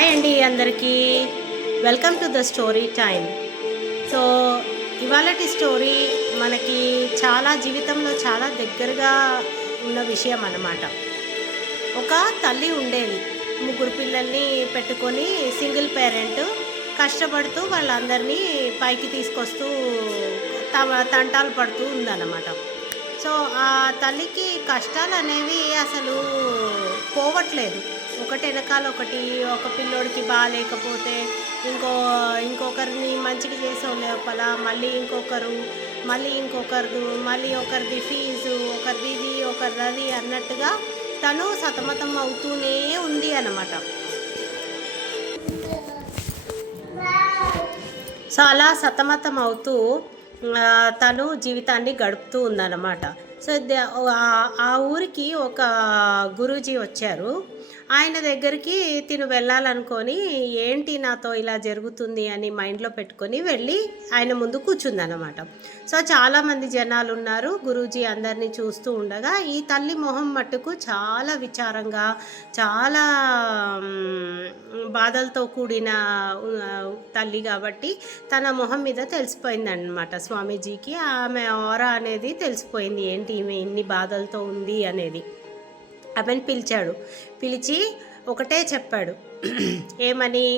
Hi అండి అందరికీ, welcome to the story time. So ఇవాళటి స్టోరీ మనకి చాలా జీవితంలో చాలా దగ్గరగా ఉన్న విషయం అన్నమాట. ఒక తల్లి ఉండేది, ముగ్గురు పిల్లల్ని పెట్టుకొని సింగిల్ పేరెంట్ కష్టపడుతూ వాళ్ళందరినీ పైకి తీసుకొస్తూ తంటాలు పడుతూ ఉందన్నమాట. సో ఆ తల్లికి కష్టాలు అనేవి అసలు పోవట్లేదు. ఒకటి వెనకాల ఒకటి, ఒక పిల్లోడికి బాగాలేకపోతే ఇంకొకరిని మంచిగా చేసే లోపల మళ్ళీ ఇంకొకరు మళ్ళీ ఒకరిది ఫీజు, ఒకరిది ఇది, ఒకరిది అది అన్నట్టుగా తను సతమతం అవుతూనే ఉంది అన్నమాట. సో అలా సతమతం అవుతూ తను జీవితాన్ని గడుపుతూ ఉందన్నమాట. సో ఆ ఊరికి ఒక గురూజీ వచ్చారు. ఆయన దగ్గరికి తిను వెళ్ళాలనుకొని, ఏంటి నాతో ఇలా జరుగుతుంది అని మైండ్లో పెట్టుకొని వెళ్ళి ఆయన ముందు కూర్చుందన్నమాట. సో చాలామంది జనాలు ఉన్నారు. గురూజీ అందరినీ చూస్తూ ఉండగా ఈ తల్లి మొహం మట్టుకు చాలా విచారంగా, చాలా బాధలతో కూడిన తల్లి కాబట్టి తన మొహం మీద తెలిసిపోయిందన్నమాట స్వామీజీకి. ఆమె ఆరా అనేది తెలిసిపోయింది, ఏంటి ఈమె ఇన్ని బాధలతో ఉంది అనేది. ఆమెను పిలిచి ఒకటే చెప్పాడు, ఏమని,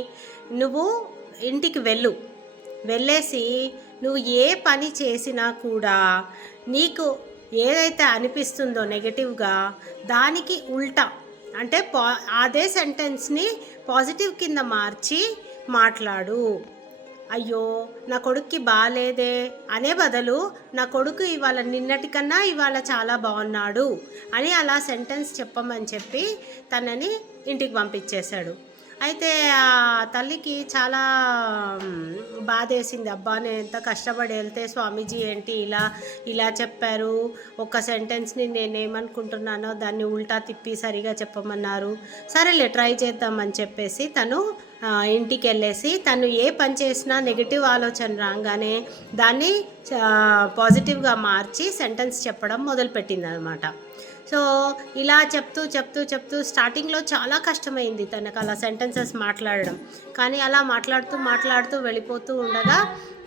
నువ్వు ఇంటికి వెళ్ళేసి నువ్వు ఏ పని చేసినా కూడా నీకు ఏదైతే అనిపిస్తుందో నెగటివ్గా దానికి ఉల్టా అంటే అదే సెంటెన్స్ని పాజిటివ్ కింద మార్చి మాట్లాడు. అయ్యో నా కొడుక్కి బాగాలేదే అనే బదులు, నా కొడుకు ఇవాళ నిన్నటికన్నా ఇవాళ చాలా బాగున్నాడు అని అలా సెంటెన్స్ చెప్పమని చెప్పి తనని ఇంటికి పంపించేశాడు. అయితే ఆ తల్లికి చాలా బాధేసింది. అబ్బా, నేను ఎంత కష్టపడి వెళ్తే స్వామీజీ ఏంటి ఇలా చెప్పారు, ఒక సెంటెన్స్ని నేనేమనుకుంటున్నానో దాన్ని ఉల్టా తిప్పి సరిగా చెప్పమన్నారు. సరేలే ట్రై చేద్దామని చెప్పేసి తను ఇంటికి వెళ్ళేసి తను ఏ పని చేసినా నెగిటివ్ ఆలోచన రాగానే దాన్ని పాజిటివ్గా మార్చి సెంటెన్స్ చెప్పడం మొదలుపెట్టింది అనమాట. సో ఇలా చెప్తూ స్టార్టింగ్లో చాలా కష్టమైంది తనకు అలా సెంటెన్సెస్ మాట్లాడడం. కానీ అలా మాట్లాడుతూ వెళ్ళిపోతూ ఉండగా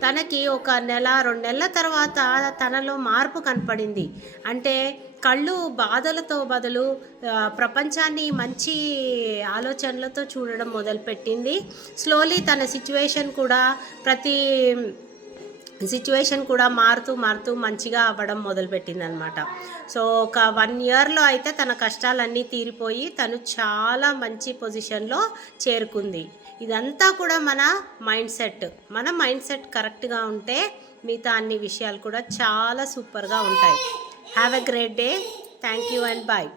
తనకి ఒక నెల 2 నెలల తర్వాత తనలో మార్పు కనపడింది. అంటే కళ్ళు బాధలతో బదులు ప్రపంచాన్ని మంచి ఆలోచనలతో చూడడం మొదలుపెట్టింది. స్లోలీ తన సిచ్యువేషన్ కూడా మారుతూ మంచిగా అవ్వడం మొదలుపెట్టిందనమాట. సో ఒక 1 ఇయర్లో అయితే తన కష్టాలన్నీ తీరిపోయి తను చాలా మంచి పొజిషన్లో చేరుకుంది. ఇదంతా కూడా మన మైండ్ సెట్ కరెక్ట్గా ఉంటే మిగతా అన్ని విషయాలు కూడా చాలా సూపర్గా ఉంటాయి. Have a great day. Thank you and bye.